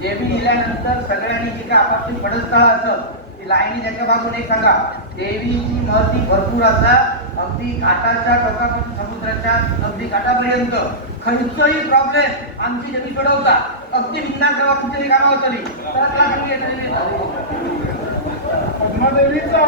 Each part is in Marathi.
देवी इल्यानंतर सगळ्यांनी जी काय आपापली फडस्थळ असं ती लाईनी त्याच्या बाजून एक सांगा. देवीची महती भरपूर असा, अगदी घाटाच्या टोकापासून समुद्राच्या अगदी घाटापर्यंत खंयचोही प्रॉब्लेम आमची देवी सोडवता. अगदी विज्ञान सेवा कुठेही कामावर तरी पद्मादेवीचा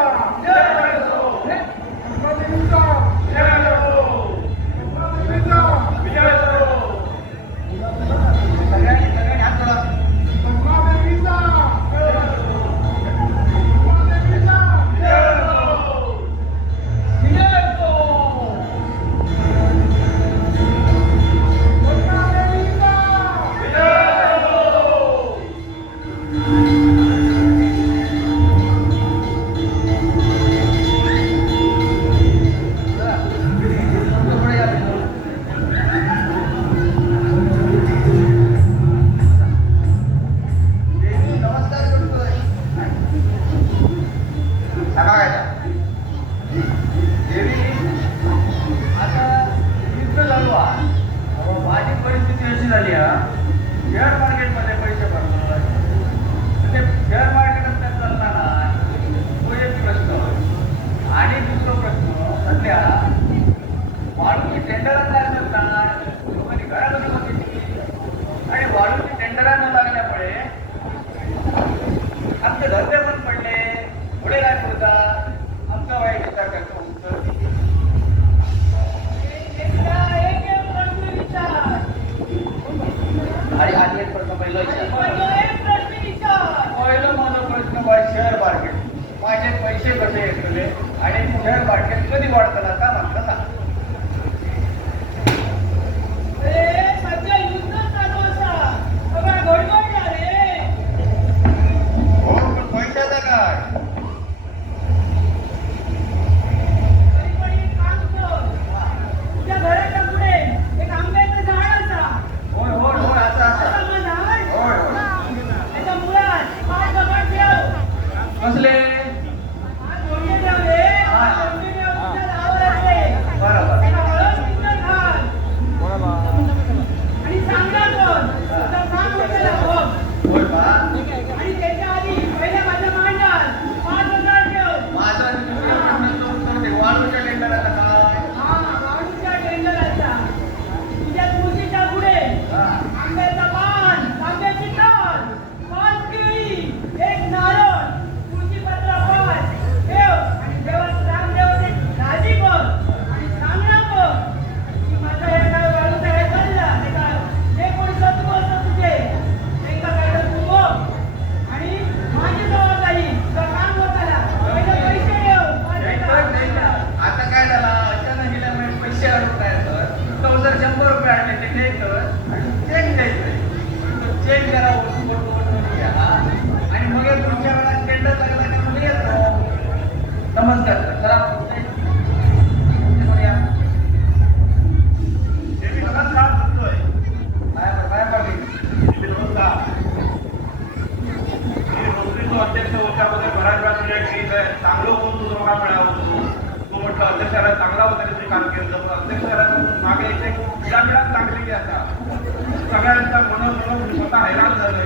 सगळ्यांचा मनोमन स्वतः हैराण झालं.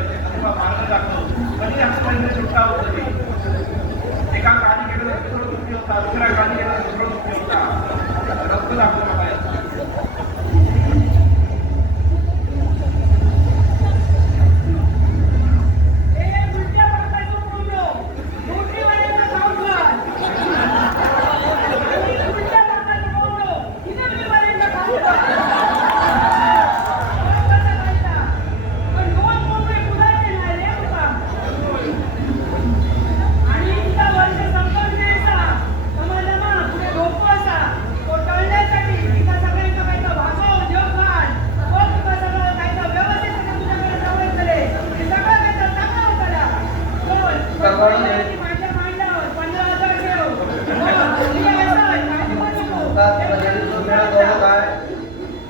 मार्ग दाखवतो कधी असं सुट्टा होत एका गाडी गेलं दुसरं दुःखी होता, दुसऱ्या गाडी गेलं दुसरं दुःखी होता. रक्त दाखवलं तुला देवी तो मेळा गौरव काय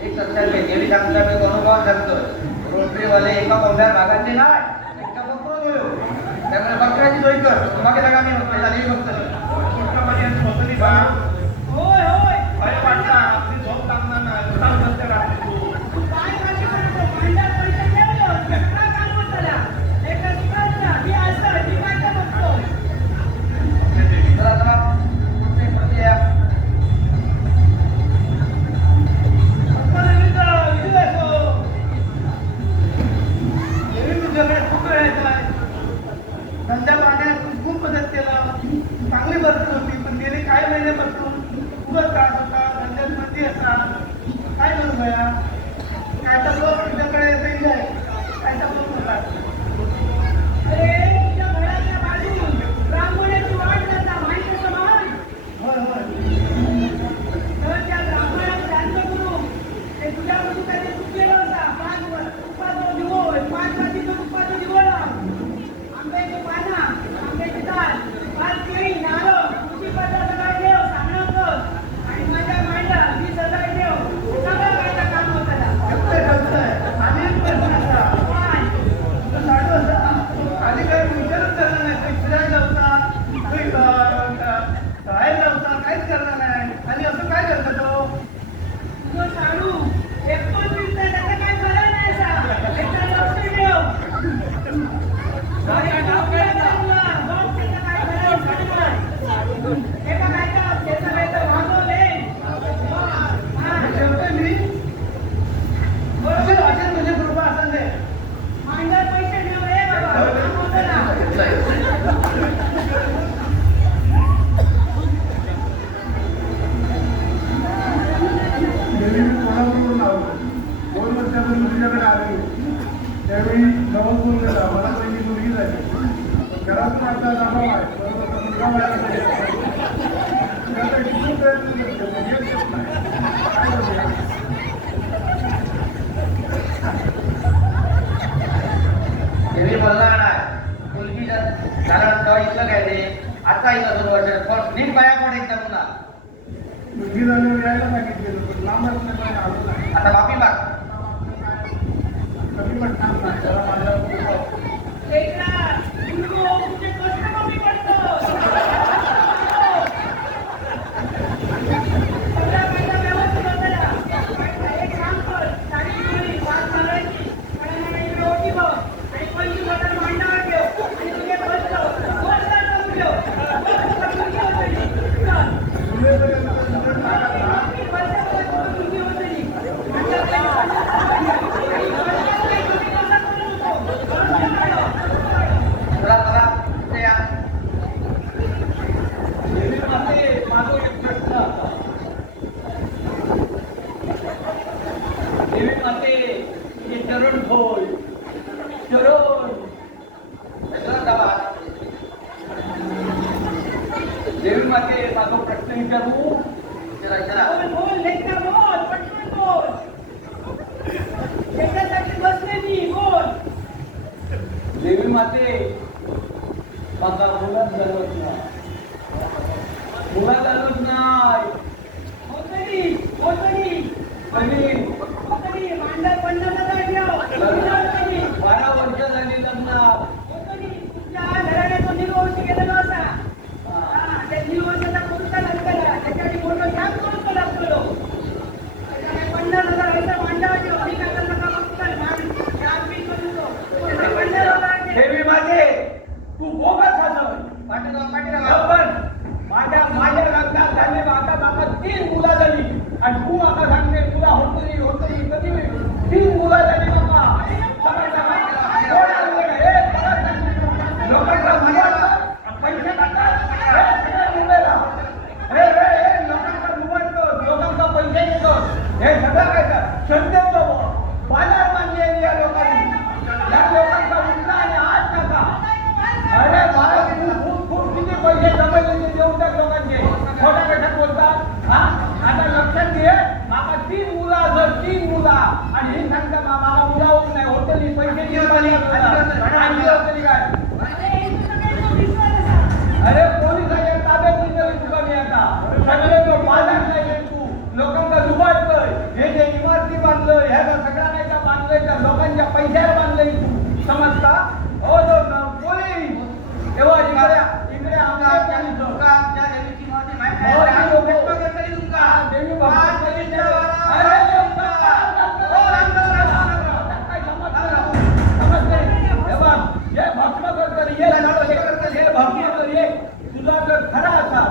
एक सत्तर देवी सांगता मी गौरव सांगतोय रोटरीवाले एका कोंबड्या भागाचे नाही एका बकरो होयो त्यामुळे बकऱ्याची सोय कर मागे जागा मी पहिला देवी बघतो कुटुंबामध्ये स्वतःची बा होय होय भय वाटला आपली झोप लागणार नाही उठाव नसते रात्री तू काय काळजी करतो भांडा पैसे ठेवलं काय काम होतं एका दुकानला मी असं मी काय काय बघतो चला चला पुढचे पुढचे या धंद्या पाण्यात खूप मदत केला चांगली भरपूर होती पण गेले काही महिन्यापासून खूपच त्रास होता धंद्यात मंदी असा काय करू बया काय तर लोक तुझ्याकडे येईल काय तर लोक होतात अरे तुझ्या घराच्या बाजून ब्राह्मणाची वाट जाता माहिती आहे का होय होय तर त्या ब्राह्मणाला शांत करून ते तुझ्याकडून काही चुकलेलं होता 5 दिवस 5 वाटीचं तुपाचं दिवस आंब्याची पानं आंब्याची डाळ 5 केळी नारळ तुळशीपाचा सगळं ठेव सांगणं कर आणि माझ्या मांडा 20,000 ठेव सगळं काय काम होतं आणि प्रश्न असा काय तुझं साडू असा आधी काही विचारच करणार नाही काही फिरायला होता राहायला होता काहीच करणार नाही आणि असं काय करतो तो तुझं साडू एकटोच फिरतंय त्याचं काय खरं नाही सा एकदा लक्ष ठेव अरे आपल्या गावाला बघ त्याचं काय खरं नाही एका बायका त्याचं बायका भागवले हा ठेवतोय मी असेल तुझी कृपा असेल ते मांडर पैसे ठेव रे बाबा काम होतं ना गेली मी कोल्हापूरवरून आलो 2 वर्षापूर्वी तुझ्याकडे आले त्यावेळी जवळ बोललेला मला पहिली मुलगी झाली घरातून आपला जागा आहे बरोबर मुलगा माझ्याकडे त्याचा इतकं प्रयत्न करतो यश येत नाही काय करूया देवी बोलला नाही मुलगी झाला तेव्हा इथलं काय ते आता इथं 2 वर्ष पण नीट बाया पण एकदा पुन्हा मुलगी झाल्यावर यायला सांगितलेलं पण लांब असल्यामुळे आलो नाही आता बापी माग कधी पण काम नाही त्याला माझ्या एकदा तुझं तुझे कष्ट कमी करतो सगळ्या बायका व्यवस्थित होत्या एक काम कर साडी पिवळी 5 कलरची आणि मला इकडे ओटी बघ आणि 25,000 मांडावर ठेव आणि तुझे कष्ट करून चला चला पुढचे या देवी माते माझा एक प्रश्न होता देवी माते हे चरण होय चरण चला दाबा देवी माते माझा प्रश्न विचारू चला चला बोल बोल लेकरा बोल पटकन बोल त्याच्यासाठी बसले मी बोल देवी माते माझा मुलात जन्मत नाही मुलात जन्मत नाही होतडी होतडी आणि होतडी मांडा 50,000 ठेव होतडी 12 वर्ष झाली लग्नात होतडी तुझ्या घराने तो निर्वंश गेलेला होता त्या निर्वंशाचा कोणता नंतर त्याच्यासाठी मोठं ध्यान करून लागतो त्याच्याने 50,000 ऐसा मांडा ठेव मी काय नका बघताय ध्यान मी करतो 50,000 ठेव देवी माते तू बोगस असं पाठीराव पण माझ्या लग्नात झाले आता माका 3 मुलं झाली आणि तू आता सांगते तुला होतरी होतरी कधी 3 मुलं झाली बाबा कोण आणले का? हे मला सांग. लोकांचा मजा पैसे टाकतात. हे सगळं मुंबईला. हे लोकांचा मुंबईतो लोकांचा पैसे घेतो हे सगळं काय का संदेश बाजार मानली या लोकांनी या लोकांचा उठला आणि आज टाका अरे मला खूप किती पैसे जमले ते देऊन टाक लोकांचे खोटा कशात बोलतात हा आता लक्षात घे माका 3 मुलं असं 3 मुलं आणि हे सांगता मला मुला होत नाही होतली पैसे होतली काय अरे पोलिसाच्या ताब्यात विचारू तुला मी आता सगळे तो बाजार नाही तू पैशावर बांधले तू समजता हो पोलीस तेव्हा इकडे आमच्या तुमका आमच्या देवीची महती माहिती आहे. आम्ही प्रश्न करतोय तुमका. देवी पाच भक्त पवित्र अरे हो, राम राम, राम राम. काय समजते हे बघ हे भस्म कर हे भक्ती कर ये तुझा जर खरा असा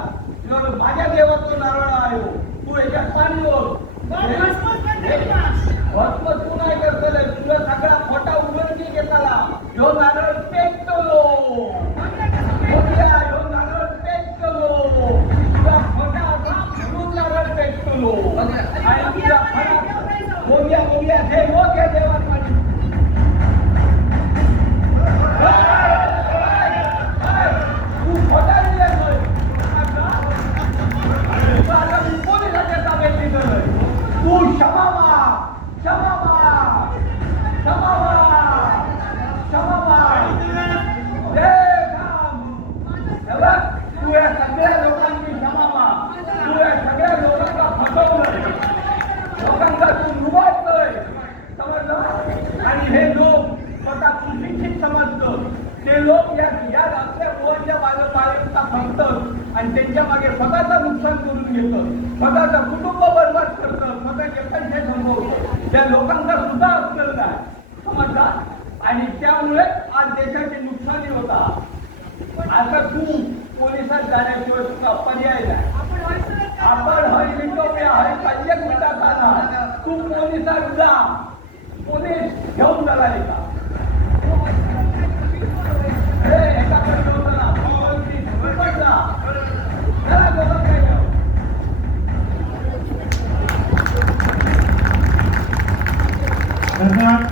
तर माझ्या देवाचा नारळ आहे तू याच्यात पाणी ओत. भस्म तू नाही करतले तुझा सगळा खोटा उघडकी घेताला ह्यो नारळ पेटलो ह्यो नारळ पेटलो तुझा खोटा म्हणून नारळ पेटलो आणि तुझा खरा बोग्या हे मोठ्या देवात पाणी तू खोटा लिहिलंय तू आता पोलिसाच्या ताब्यात दिलंय तू क्षमा तू या सगळ्या लोकांची क्षमा तू या सगळ्या लोकांना फसवलंय लोकांचा तू लुबाडतोय समजलं आणि हे लोक स्वतः सुशिक्षित समजतं ते लोक या आपल्या मुलांच्या बाळांचा फसतात आणि त्यांच्या मागे स्वतःचं नुकसान करून घेतं स्वतःचं कुटुंब बरबाद करतं स्वतःचे पैसे संपवतं त्या लोकांचा सुद्धा अपमान आहे समजला आणि त्यामुळे आज देशाची नुकसानी होता आता तू पोलिसात जाण्याशिवाय तुला पर्याय नाही आपण हय विटोप्या हय काल्यक विटाताना तू पोलिसात जा पोलीस घेऊन झाला एका धन्यवाद.